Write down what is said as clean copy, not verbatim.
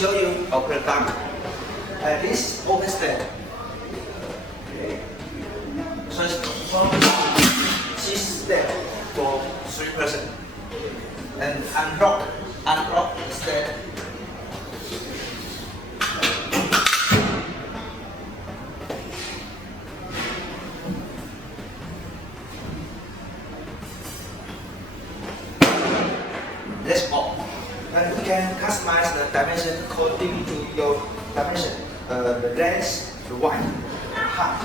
show you a product. This open step. So it's from 6 steps for 3 persons. And unlock step. That's all. And you can customize the dimension according to your dimension. The length, the width, height.